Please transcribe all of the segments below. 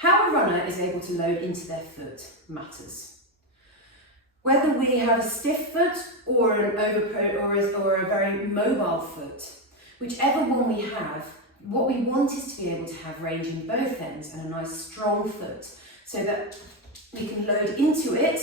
How a runner is able to load into their foot matters. Whether we have a stiff foot or an or a very mobile foot, whichever one we have, what we want is to be able to have range in both ends and a nice strong foot so that we can load into it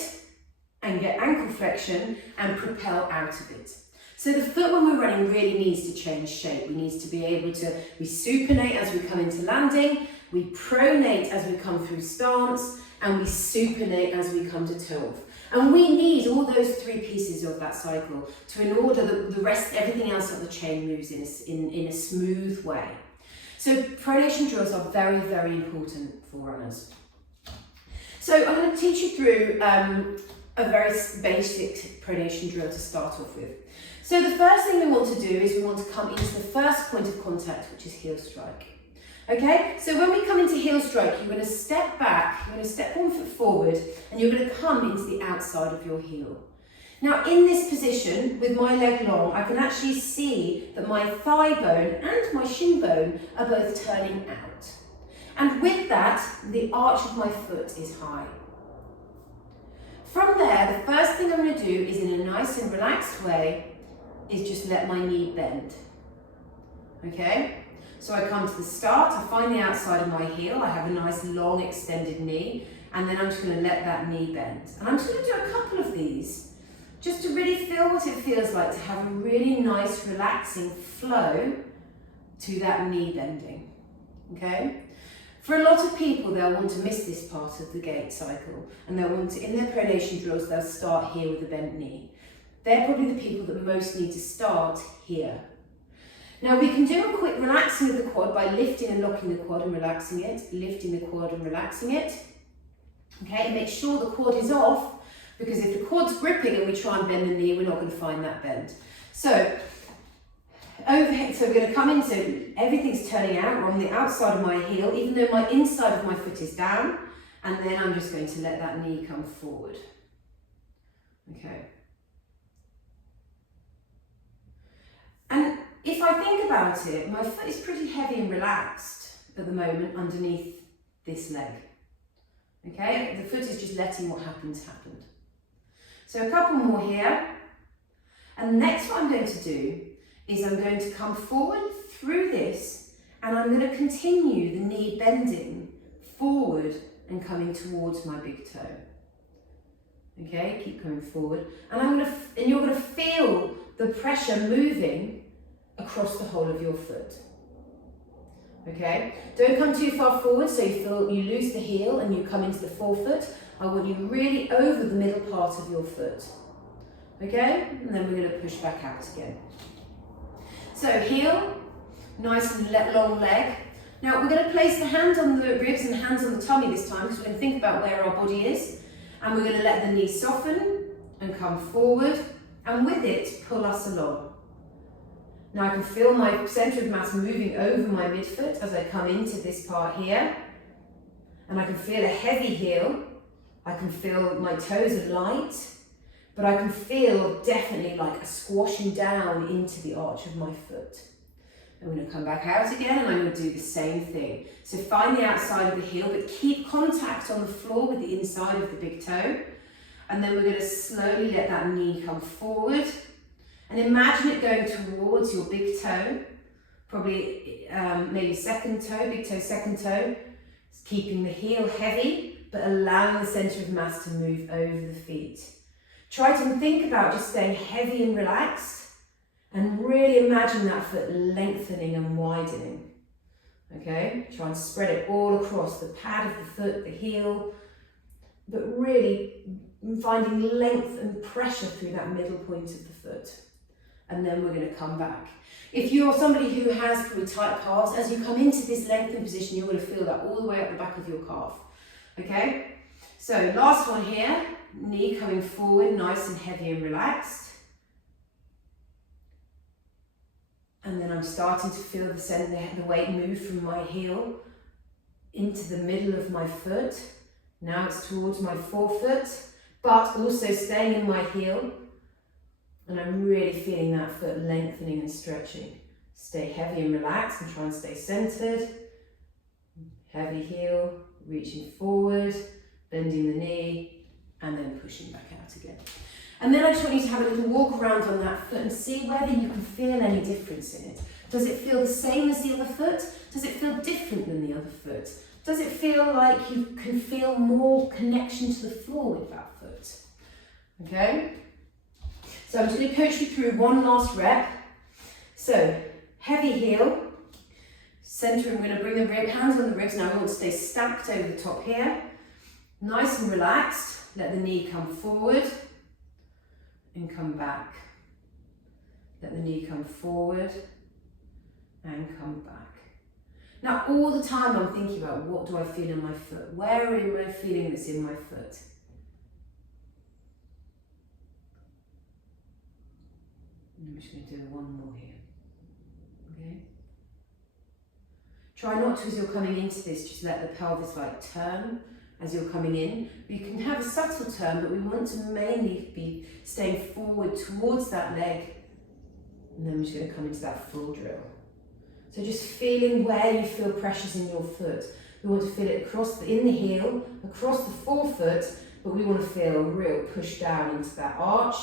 and get ankle flexion and propel out of it. So the foot when we're running really needs to change shape. We need to be able to, we supinate as we come into landing, we pronate as we come through stance, and we supinate as we come to toe off. And we need all those three pieces of that cycle to, in order that the rest, everything else of the chain moves in a smooth way. So pronation drills are very, very important for runners. So I'm going to teach you through a very basic pronation drill to start off with. So the first thing we want to do is we want to come into the first point of contact, which is heel strike. Okay, so when we come into heel strike, you're going to step back, you're going to step 1 foot forward, and you're going to come into the outside of your heel. Now in this position, with my leg long, I can actually see that my thigh bone and my shin bone are both turning out. And with that, the arch of my foot is high. From there, the first thing I'm going to do is, in a nice and relaxed way, is just let my knee bend. Okay? So I come to the start, I find the outside of my heel, I have a nice long extended knee, and then I'm just going to let that knee bend. And I'm just going to do a couple of these, just to really feel what it feels like to have a really nice relaxing flow to that knee bending. Okay? For a lot of people, they'll want to miss this part of the gait cycle, and they'll want to, in their pronation drills, they'll start here with a bent knee. They're probably the people that most need to start here. Now we can do a quick relaxing of the quad by lifting and locking the quad and relaxing it, lifting the quad and relaxing it. Okay, and make sure the quad is off, because if the quad's gripping and we try and bend the knee, we're not going to find that bend. So overhead, so we're going to come into, everything's turning out, we're on the outside of my heel, even though my inside of my foot is down, and then I'm just going to let that knee come forward. Okay. And if I think about it, my foot is pretty heavy and relaxed at the moment underneath this leg. Okay, the foot is just letting what happens happen. So a couple more here. And next what I'm going to do is I'm going to come forward through this, and I'm going to continue the knee bending forward and coming towards my big toe. Okay, keep coming forward. And you're going to feel the pressure moving across the whole of your foot. Okay, don't come too far forward so you lose the heel and you come into the forefoot. I want you really over the middle part of your foot. Okay, and then we're going to push back out again. So heel, nice and long leg. Now we're going to place the hand on the ribs and hands on the tummy this time, because we're going to think about where our body is, and we're going to let the knee soften and come forward, and with it pull us along. Now I can feel my centre of mass moving over my midfoot as I come into this part here, and I can feel a heavy heel. I can feel my toes are light, but I can feel definitely like a squashing down into the arch of my foot. I'm going to come back out again, and I'm going to do the same thing. So find the outside of the heel, but keep contact on the floor with the inside of the big toe. And then we're going to slowly let that knee come forward. And imagine it going towards your big toe, probably maybe second toe, big toe, second toe. Keeping the heel heavy, but allowing the centre of mass to move over the feet. Try to think about just staying heavy and relaxed, and really imagine that foot lengthening and widening. Okay, try and spread it all across the pad of the foot, the heel, but really finding length and pressure through that middle point of the foot. And then we're going to come back. If you're somebody who has pretty tight calves, as you come into this lengthened position, you're going to feel that all the way up the back of your calf. Okay, so last one here, knee coming forward, nice and heavy and relaxed. And then I'm starting to feel the weight move from my heel into the middle of my foot. Now it's towards my forefoot, but also staying in my heel. And I'm really feeling that foot lengthening and stretching. Stay heavy and relaxed and try and stay centered. Heavy heel, reaching forward, bending the knee, and then pushing back out again. And then I just want you to have a little walk around on that foot and see whether you can feel any difference in it. Does it feel the same as the other foot? Does it feel different than the other foot? Does it feel like you can feel more connection to the floor with that foot? Okay? So I'm just going to coach you through one last rep. So, heavy heel, centre, I'm going to bring the hands on the ribs. Now I want to stay stacked over the top here. Nice and relaxed. Let the knee come forward and come back. Let the knee come forward and come back. Now all the time I'm thinking about, what do I feel in my foot? Where am I feeling this in my foot? And I'm just going to do one more here. Okay? Try not to, as you're coming into this, just let the pelvis like turn as you're coming in. You can have a subtle turn, but we want to mainly be staying forward towards that leg. And then we're just going to come into that full drill. So just feeling where you feel pressures in your foot. We want to feel it in the heel, across the forefoot, but we want to feel a real push down into that arch.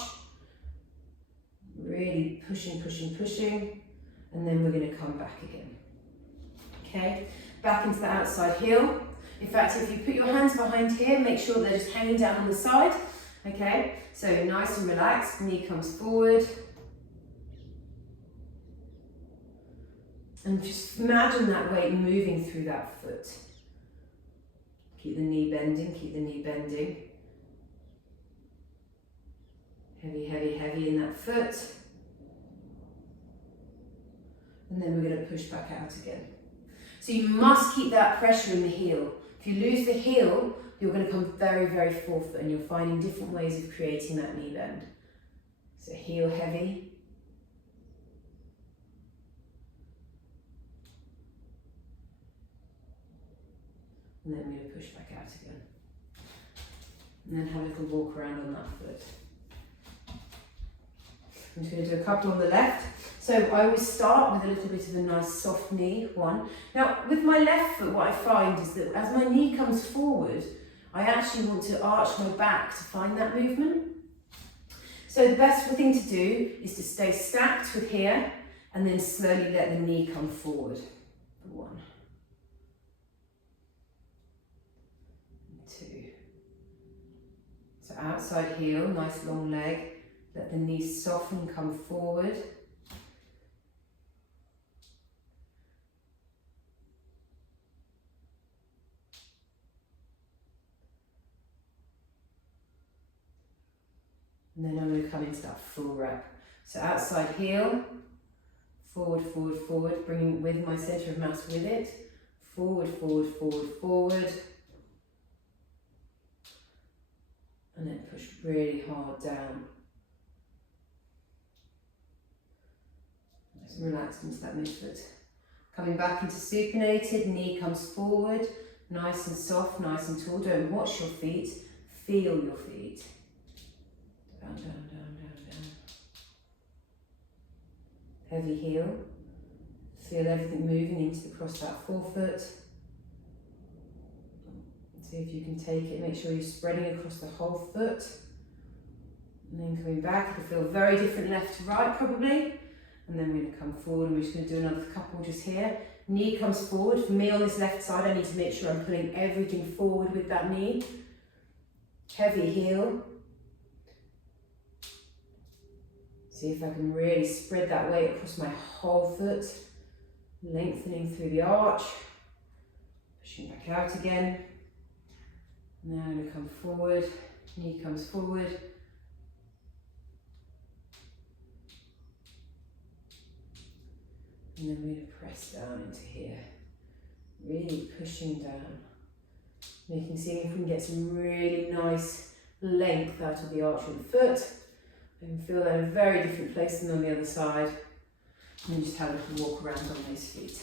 Really pushing, pushing, pushing. And then we're going to come back again. Okay, back into the outside heel. In fact, if you put your hands behind here, make sure they're just hanging down on the side. Okay, so nice and relaxed, knee comes forward. And just imagine that weight moving through that foot. Keep the knee bending, keep the knee bending. Heavy, heavy, heavy in that foot. And then we're going to push back out again. So you must keep that pressure in the heel. If you lose the heel, you're going to come very, very forefoot, and you're finding different ways of creating that knee bend. So heel heavy. And then we're going to push back out again. And then have a little walk around on that foot. I'm just going to do a couple on the left. So I always start with a little bit of a nice soft knee, one. Now with my left foot, what I find is that as my knee comes forward, I actually want to arch my back to find that movement. So the best thing to do is to stay stacked with here and then slowly let the knee come forward. One. Two. So outside heel, nice long leg. Let the knee soften, come forward. And then I'm going to come into that full rep. So outside heel, forward, forward, forward, bringing with my centre of mass with it. Forward, forward, forward, forward. And then push really hard down. Nice and relaxed into that midfoot. Coming back into supinated, knee comes forward. Nice and soft, nice and tall. Don't watch your feet, feel your feet. Down, down, down, down, down. Heavy heel. Feel everything moving across that forefoot. See if you can take it. Make sure you're spreading across the whole foot. And then coming back, it'll feel very different left to right probably. And then we're going to come forward and we're just going to do another couple just here. Knee comes forward. For me on this left side, I need to make sure I'm pulling everything forward with that knee. Heavy heel. See if I can really spread that weight across my whole foot, lengthening through the arch, pushing back out again. Now I'm going to come forward, knee comes forward. And then we're going to press down into here, really pushing down, seeing if we can get some really nice length out of the arch of the foot. You can feel that in a very different place than on the other side. And just have a little walk around on those feet.